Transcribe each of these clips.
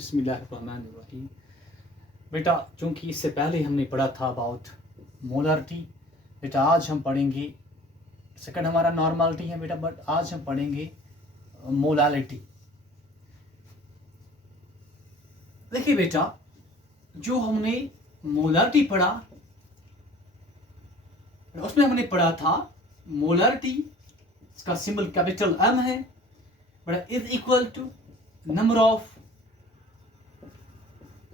बिस्मिल्लाहिर्रहमानिर्रहीम। बेटा चूँकि इससे पहले हमने पढ़ा था अबाउट मोलारिटी, बेटा आज हम पढ़ेंगे, सेकंड हमारा नॉर्मलिटी है बेटा, बट आज हम पढ़ेंगे मोलालिटी। देखिए बेटा, जो हमने मोलारिटी पढ़ा उसमें हमने पढ़ा था मोलारिटी, इसका सिंबल कैपिटल एम है बेटा, is equal to number of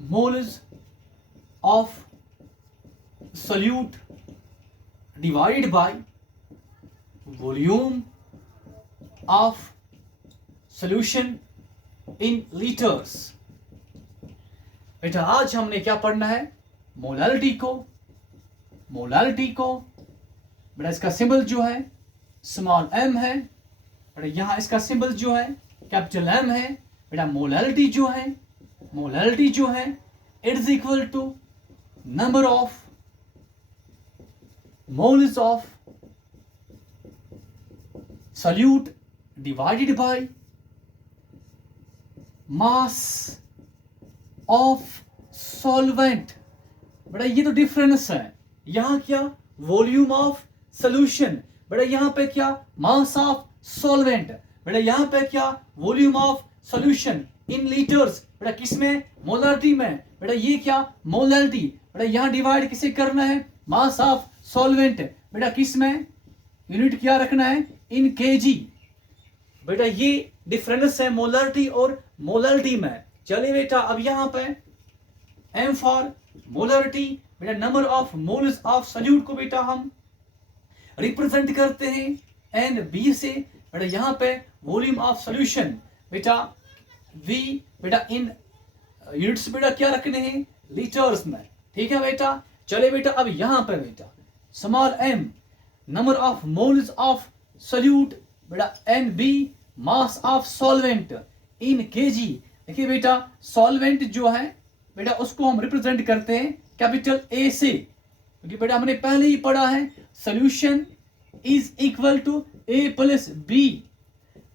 moles of solute divided by volume of solution in liters। बेटा आज हमने क्या पढ़ना है, मोलालिटी को बेटा इसका सिंबल जो है स्मॉल एम है बेटा, यहां इसका सिंबल जो है कैपिटल एम है बेटा। मोलालिटी जो है it is equal to number of moles of solute divided by mass of solvent. बेटा ये तो डिफरेंस है, यहां क्या वॉल्यूम ऑफ सॉल्यूशन बेटा, यहां पे क्या मास ऑफ सॉल्वेंट बेटा, यहां पे क्या volume of solution in litres बेटा, किसमें मोलारिटी में बेटा। ये क्या मोलारिटी बेटा, यहां डिवाइड किसे करना है, मास ऑफ सॉल्वेंट बेटा, किसमें यूनिट क्या रखना है, इन केजी बेटा। ये डिफरेंस है मोलारिटी और मोलालिटी में। चलिए बेटा अब यहां पे एम फॉर मोलारिटी बेटा, number of moles of solute को बेटा हम रिप्रेजेंट करते हैं एन बी से बेटा। यहां पे वॉल्यूम ऑफ सॉल्यूशन बेटा वी बेटा, इन यूनिट्स बेटा क्या रखने हैं, लीटर्स में, ठीक है बेटा। चले बेटा अब यहां पर बेटा small m number of moles of solute बेटा, n b mass of solvent in kg. देखिए बेटा सॉल्वेंट जो है बेटा उसको हम रिप्रेजेंट करते हैं कैपिटल ए से, क्योंकि बेटा हमने पहले ही पढ़ा है solution is equal to A plus B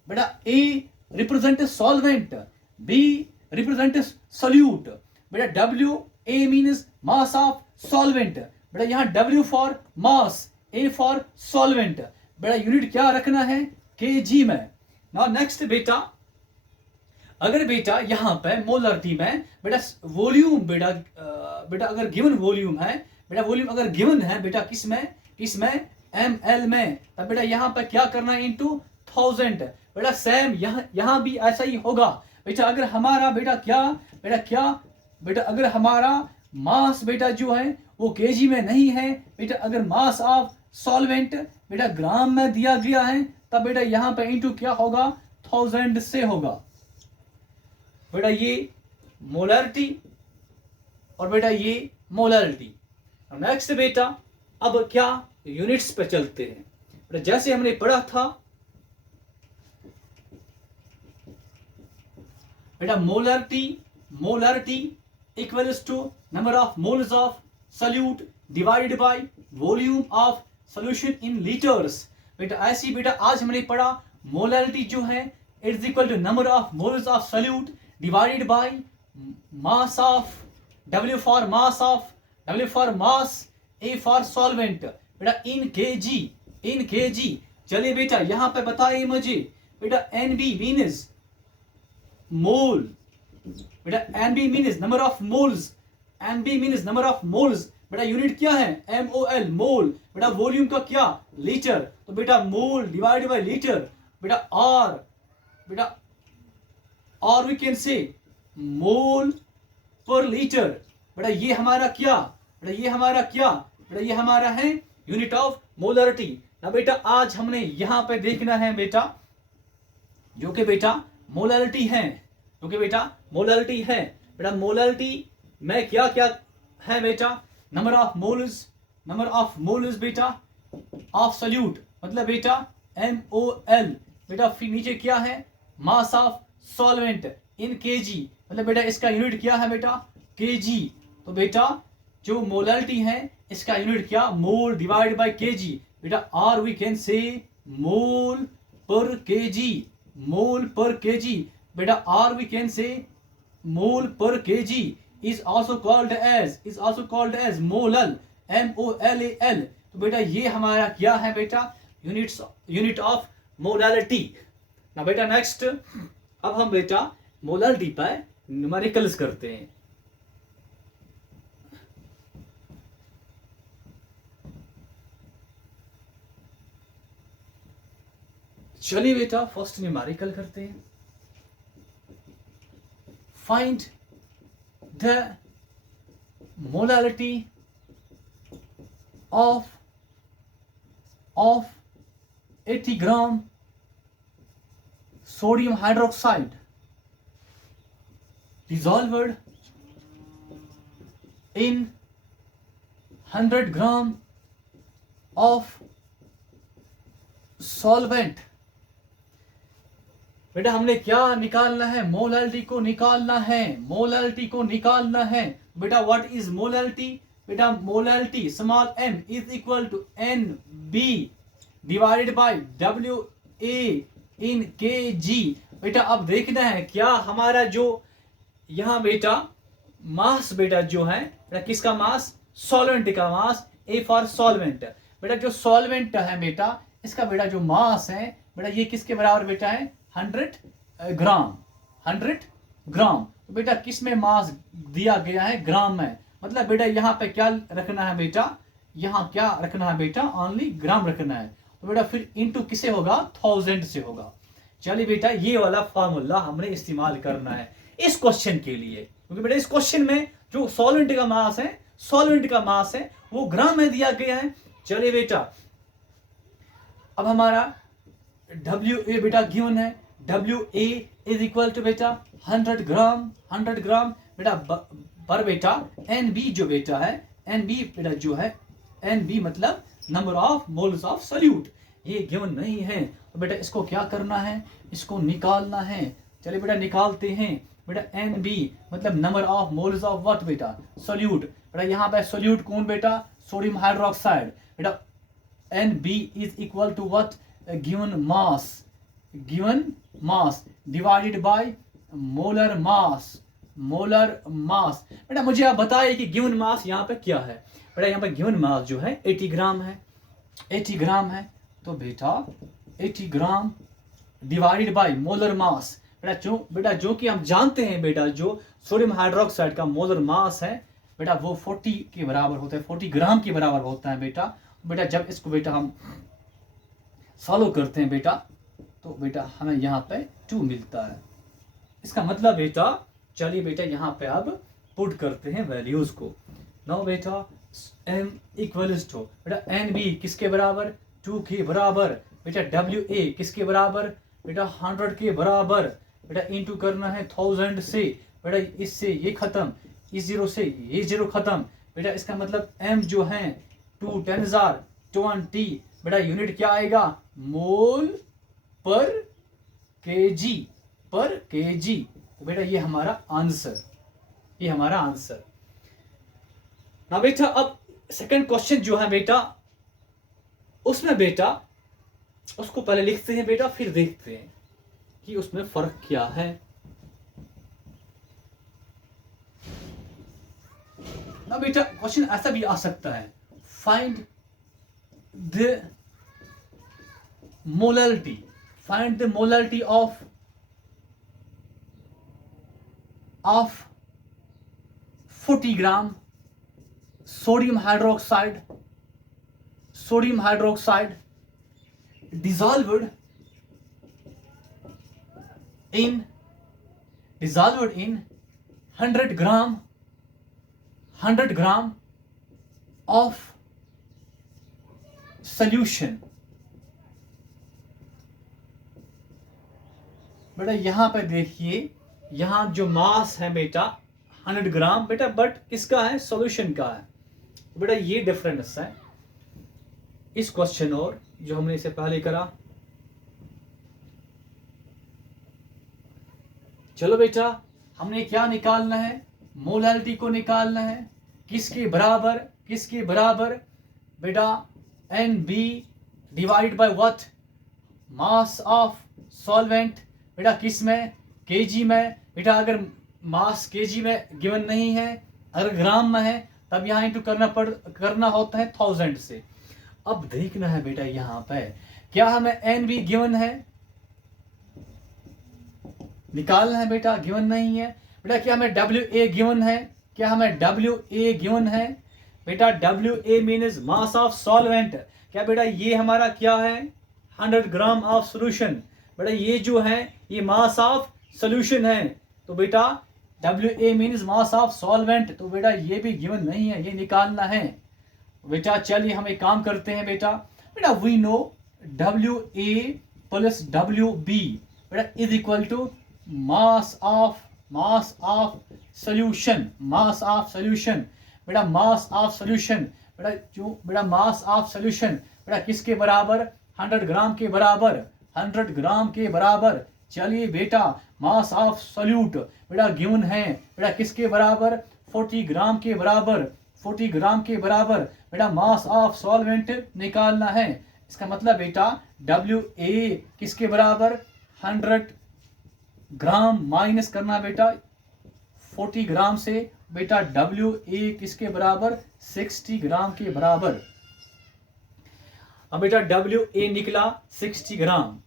बेटा। A represent solvent, B represent solute बेटा। W A means mass of solvent बेटा, यहाँ W for mass, A for solvent बेटा। यूनिट क्या रखना है, kg में। नाउ नेक्स्ट बेटा, अगर बेटा यहाँ पे मोलारिटी में बेटा वॉल्यूम बेटा अगर गिवन वॉल्यूम है बेटा, वॉल्यूम अगर गिवन है बेटा किसमें ml में, तब बेटा यहाँ पे क्या करना है, इनटू 1000 बेटा। सेम यहाँ भी ऐसा ही होगा बेटा। अगर हमारा बेटा बेटा अगर हमारा मास बेटा जो है वो केजी में नहीं है बेटा, अगर मास ऑफ सॉल्वेंट बेटा ग्राम में दिया गया है, तब बेटा यहाँ पे इनटू क्या होगा, 1000 से होगा बेटा। ये मोलारिटी और बेटा ये मोलालिटी। नेक्स्ट बेटा अब क्या यूनिट्स पे चलते हैं बेटा। जैसे हमने पढ़ा था बेटा molarity equals to number of moles of solute divided by volume of solution in litres बेटा। ऐसी बेटा आज हमने पढ़ा मोलारिटी जो है it is equal to number of moles of solute divided by mass of W for mass, A for solvent बेटा, in KG. चलिए बेटा यहां पे बताइए मुझे बेटा, NB मीन्स मोल बेटा, NB means number of moles बेटा। यूनिट क्या है, MOL मोल बेटा। वॉल्यूम का क्या, लीटर, तो बेटा मोल डिवाइड बाय लीटर बेटा। और वी कैन से मोल पर लीटर बेटा। ये हमारा क्या बेटा, ये हमारा है यूनिट ऑफ मोलारिटी ना बेटा। आज हमने यहां पे देखना है बेटा जो कि बेटा मोलालिटी है, बेटा। मोलालिटी में क्या है बेटा, नंबर ऑफ मोल्स बेटा ऑफ सॉल्यूट, मतलब बेटा MOL बेटा। फिर नीचे क्या है, मास ऑफ सॉल्वेंट इन केजी, मतलब बेटा इसका यूनिट क्या है बेटा, केजी। तो बेटा जो मोलालिटी है इसका यूनिट क्या, मोल डिवाइड बाय केजी बेटा। और we can say mole per KG बेटा। और we can say mole per K G is also called as molal, MOLAL। तो बेटा ये हमारा क्या है बेटा, यूनिट ऑफ मोलालिटी। ना बेटा नेक्स्ट, अब हम बेटा मोलालिटी पर न्यूमेरिकल्स करते हैं। चलिए बेटा फर्स्ट न्यूमेरिकल करते हैं। Find the molality of 80 gram sodium hydroxide dissolved in 100 gram of solvent। बेटा हमने क्या निकालना है, मोलालिटी को निकालना है, मोलालिटी को निकालना है। बेटा व्हाट इज मोलालिटी, बेटा molality small m is equal to NB divided by WA in kg। बेटा अब देखना है क्या हमारा जो यहाँ बेटा मास बेटा जो है बेटा किसका मास, सॉल्वेंट का मास, A फॉर सॉल्वेंट। बेटा जो सॉल्वेंट है बेटा इसका बेटा जो मास है बेटा ये किसके बराबर बेटा है, 100 ग्राम, 100 ग्राम। तो बेटा किस में मास दिया गया है, ग्राम में। मतलब बेटा यहाँ पे क्या रखना है बेटा, यहाँ क्या रखना है बेटा, ओनली ग्राम रखना है। तो बेटा फिर इनटू किसे होगा, 1000 से होगा। चलिए बेटा ये वाला फार्मूला हमने इस्तेमाल करना है इस क्वेश्चन के लिए, क्योंकि बेटा इस क्वेश्चन में जो सॉल्वेंट का मास है, सॉल्वेंट का मास है वो ग्राम में दिया गया है। चलिए बेटा अब हमारा WA बेटा गिवन है, WA इज इक्वल टू बेटा 100 ग्राम, 100 ग्राम बेटा पर बेटा NB जो बेटा है, NB बेटा जो है, NB मतलब number of moles of solute, ये गिवन नहीं है। तो बेटा इसको क्या करना है, इसको निकालना है। चलिए बेटा निकालते हैं। बेटा NB मतलब number of moles of what बेटा, सॉल्यूट। बेटा यहाँ पे सॉल्यूट कौन बेटा, सोडियम हाइड्रोक्साइड। बेटा NB is equal to what, given mass divided by molar mass, molar mass. बेटा मुझे आप बताइए कि गिवन मास यहाँ पे क्या है। बेटा यहाँ पे गिवन मास जो है 80 ग्राम है, 80 ग्राम है। तो बेटा 80 gram divided by molar mass. बेटा जो कि हम जानते हैं बेटा जो सोडियम हाइड्रोक्साइड का मोलर मास है बेटा वो 40 के बराबर होता है, 40 ग्राम के बराबर होता है बेटा। बेटा जब इसको बेटा हम सॉल्व करते हैं बेटा तो बेटा हमें यहाँ पे 2 मिलता है। इसका मतलब बेटा चलिए बेटा यहाँ पे अब पुट करते हैं वैल्यूज को। नाउ बेटा M इक्वल्स टू बेटा NB किसके बराबर, 2 के बराबर। बेटा WA किसके बराबर बेटा, 100 के बराबर। बेटा इनटू करना है 1000 से। बेटा इससे ये खत्म, इस 0 से ये 0 खत्म। बेटा इसका मतलब M जो है 2 10,020। बेटा यूनिट क्या आएगा, मोल पर केजी, पर केजी। तो बेटा ये हमारा आंसर, ये हमारा आंसर। ना बेटा अब सेकंड क्वेश्चन जो है बेटा उसमें बेटा उसको पहले लिखते हैं बेटा, फिर देखते हैं कि उसमें फर्क क्या है। ना बेटा क्वेश्चन ऐसा भी आ सकता है, find the molality, find the molality of 40 gram sodium hydroxide dissolved in 100 gram of solution। बेटा यहाँ पे देखिए, यहाँ जो मास है बेटा 100 ग्राम बेटा, बट किसका है, सॉल्यूशन का है। बेटा ये डिफरेंस है इस क्वेश्चन और जो हमने इसे पहले करा। चलो बेटा हमने क्या निकालना है, मोलालिटी को निकालना है। किसके बराबर, किसके बराबर बेटा, NB divided by what, mass of solvent. बेटा किस में, केजी में। बेटा अगर मास केजी में गिवन नहीं है, अगर ग्राम में है तब यहाँ इंटू करना होता है 1000 से। अब देखना है बेटा यहाँ पे क्या हमें एन बी गिवन है, निकालना है बेटा, गिवन नहीं है बेटा। क्या हमें डब्ल्यू ए गिवन है, क्या हमें डब्ल्यू ए गिवन है बेटा? W A means mass of solvent. क्या बेटा ये हमारा क्या है? 100 ग्राम ऑफ सोल्यूशन। बेटा ये जो है ये मास ऑफ सोल्यूशन है, तो बेटा W A means mass of solvent, तो बेटा ये भी गिवन नहीं है, ये निकालना है बेटा। चलिए हम एक काम करते हैं बेटा, we know W A plus W B बेटा is equal to mass of solution, mass of solution बेटा, मास ऑफ सोल्यूशन बेटा, जो बेटा मास ऑफ सोल्यूशन बेटा किसके बराबर? 100 ग्राम के बराबर, 100 ग्राम के बराबर। चलिए बेटा मास ऑफ सोल्यूट बेटा गिवन है बेटा किसके बराबर? 40 ग्राम के बराबर, 40 ग्राम के बराबर बेटा। मास ऑफ सॉल्वेंट निकालना है, इसका मतलब बेटा डब्ल्यू ए किसके बराबर? 100 ग्राम माइनस करना बेटा 40 ग्राम से बेटा, डब्ल्यू ए किसके बराबर? 60 ग्राम के बराबर। अब बेटा डब्ल्यू ए निकला 60 ग्राम,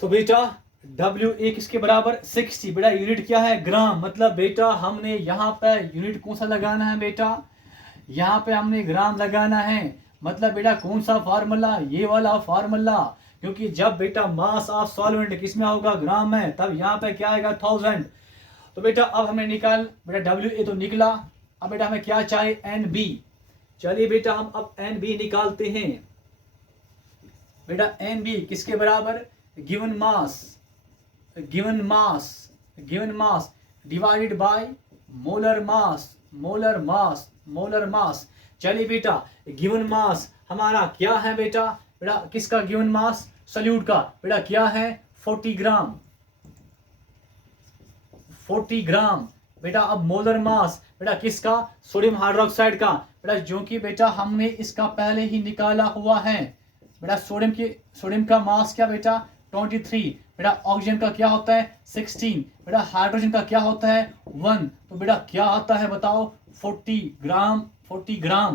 तो बेटा डब्ल्यू ए किसके बराबर? 60 बेटा, यूनिट क्या है? ग्राम। मतलब बेटा हमने यहाँ पे यूनिट कौन सा लगाना है बेटा? यहाँ पे हमने ग्राम लगाना है। मतलब बेटा कौन सा फार्मूला? ये वाला फार्मूला, क्योंकि जब बेटा मास ऑफ सॉल्वेंट किस में होगा? ग्राम में, तब यहाँ पे क्या आएगा? 1000। तो बेटा अब हमें निकाल बेटा डब्ल्यू ए तो निकला, अब बेटा हमें क्या चाहिए? N B. चलिए बेटा हम अब एन बी निकालते हैं बेटा। एन बी किसके बराबर? Given mass divided by molar मास। चलिए बेटा गिवन मास हमारा क्या है बेटा? बेटा किसका गिवन मास? सोल्यूट का बेटा क्या है? 40 ग्राम बेटा। अब मोलर मास बेटा किसका? सोडियम हाइड्रोक्साइड का बेटा, जो कि बेटा हमने इसका पहले ही निकाला हुआ है बेटा। सोडियम का मास क्या बेटा? 23 बेटा। ऑक्सीजन का क्या होता है? 16 बेटा। हाइड्रोजन का क्या होता है? 1। तो बेटा क्या आता है बताओ? 40 ग्राम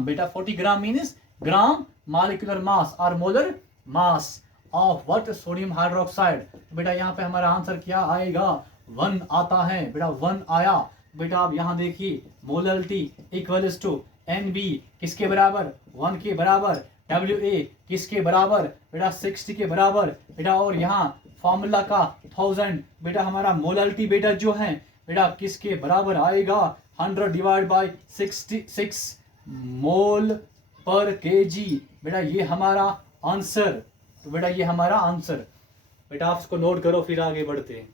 बेटा। 40 gram means gram molecular mass और molar mass of what? Sodium hydroxide. तो बेटा यहाँ पे हमारा आंसर क्या आएगा? 1 आता है बेटा, 1 आया बेटा। आप यहाँ देखिए molarity equals to N B किसके बराबर? 1 के बराबर। डब्ल्यू ए किसके बराबर बेटा? 60 के बराबर बेटा। और यहाँ फॉर्मूला का 1000 बेटा, हमारा मोलरिटी बेटा जो है बेटा किसके बराबर आएगा? 100 divide by 66 mole per KG बेटा, ये हमारा आंसर। तो बेटा ये हमारा आंसर बेटा, आप इसको नोट करो फिर आगे बढ़ते हैं।